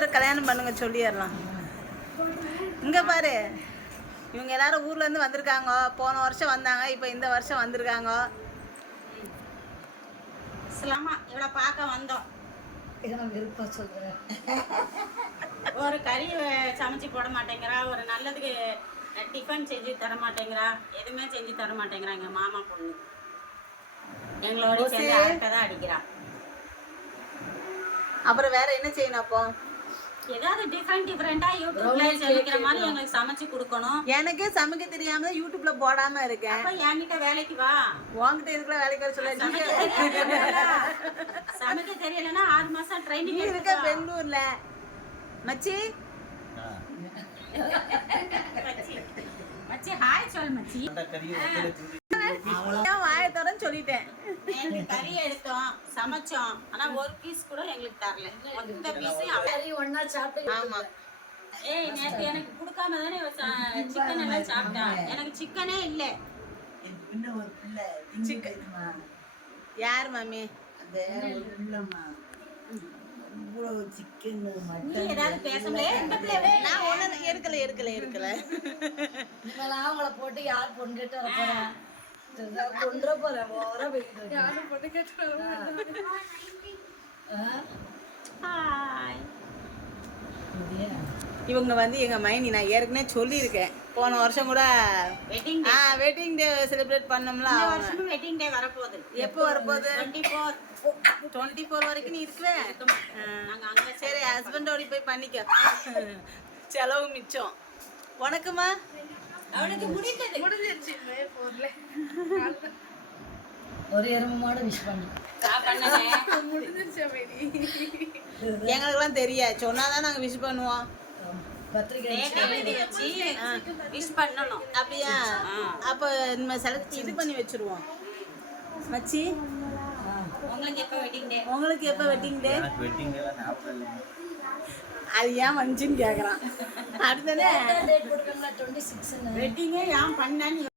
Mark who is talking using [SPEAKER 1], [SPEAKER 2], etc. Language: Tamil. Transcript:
[SPEAKER 1] கல்யாணம் பண்ணுங்க சொல்லிடலாம். இங்கே பாரு, இவங்க எல்லாரும் ஊர்லேருந்து வந்திருக்காங்க. போன வருஷம் வந்தாங்க, இப்போ இந்த வருஷம் வந்திருக்காங்க.
[SPEAKER 2] இஸ்லாமா இவளை பார்க்க வந்தோம்.
[SPEAKER 3] விருப்பம் சொல்கிறேன்.
[SPEAKER 2] ஒரு கறி சமைச்சு போட மாட்டேங்கிறா, ஒரு நல்லதுக்கு டிஃபன் செஞ்சு தர மாட்டேங்கிறா, எதுவுமே செஞ்சு தர மாட்டேங்கிறா. எங்கள் மாமா பொண்ணு எங்களோட சேர்ந்து அரட்டை தான் அடிக்கிறா.
[SPEAKER 1] அப்புறம் வேற என்ன செய்யணும்? அப்போ
[SPEAKER 2] ஏதாவது டிஃப்ரெண்டா யூடியூப்ல சமைக்கிற மாதிரி எங்களுக்கு சமைச்சு கொடுக்கணும்.
[SPEAKER 1] எனக்கே சமைக்க தெரியாம யூடியூப்ல போடாம இருக்கேன்.
[SPEAKER 2] அப்ப என்கிட்ட வேலைக்கு வா.
[SPEAKER 1] உங்ககிட்ட இருக்கிற வேலைக்கு வர சொல்ல.
[SPEAKER 2] சமைக்க தெரியலன்னா 6 மாசம் ட்ரைனிங்
[SPEAKER 1] இருக்க பெங்களூர்ல. மச்சி
[SPEAKER 2] மச்சி ஹாய் சொல் மச்சி.
[SPEAKER 1] வாயத்தோட சொல்லிட்டேன்.
[SPEAKER 2] கறி எடுத்தோம், சமைச்சோம், ஆனா ஒரு பீஸ் கூட எங்களுக்கு தரல. மொத்த பீஸையும்
[SPEAKER 3] ஒன்னா சாப்பிட்டு.
[SPEAKER 2] ஆமா. ஏய் நேத்து எனக்கு கொடுக்காம தானே சிக்கன் எல்லாம் சாப்பிட்டா. எனக்கு சிக்கனே இல்ல.
[SPEAKER 1] யார் மாமி?
[SPEAKER 2] ஏதாவது பேசலே.
[SPEAKER 1] நான் ஒண்ணு எடுக்கல.
[SPEAKER 3] அவங்கள போட்டு யார் பொண்ணு கேட்டு வர போறேன்? கொன்ற போறேன். ஓர போயிட்டு யாரும் பொண்ணு கேட்டு வர
[SPEAKER 1] இவங்க வந்து எங்க மைனி, நான் ஏற்கனவே சொல்லியிருக்கேன். போன வருஷம் கூட வெட்டிங் டே செலிப்ரேட் பண்ணோம்ல.
[SPEAKER 2] வெட்டிங் டே வரப்போகுது.
[SPEAKER 1] எப்போ வரப்போகுது? 24 வரைக்கும் நீ இருக்குவே. சரி, ஹஸ்பண்டோட போய் பண்ணிக்க. செலவு மிச்சம் உனக்குமா?
[SPEAKER 2] அவனுக்கு முடிஞ்சிருச்சு.
[SPEAKER 3] ஒரு எருமோட விஷ் பண்ணு.
[SPEAKER 1] எங்களுக்குலாம் தெரியாது, சொன்னாதான் நாங்க விஷ் பண்ணுவோம்.
[SPEAKER 3] பத்திரிக்கை
[SPEAKER 2] வச்சு விஷ் பண்ணணும்.
[SPEAKER 1] அப்படியா? அப்ப நம்ம செலக்ட் இது பண்ணி வச்சிருவோம். மச்சி
[SPEAKER 2] உங்களுக்கு எப்ப வெட்டிங் டே?
[SPEAKER 1] உங்களுக்கு எப்ப வெட்டிங் டே? அது ஏன் வந்துச்சுன்னு கேக்குறான். அடுத்தது
[SPEAKER 3] டேட் போட்டுக்கோங்களா? 26.
[SPEAKER 2] வெட்டிங்கே ஏன் பண்ணான்னு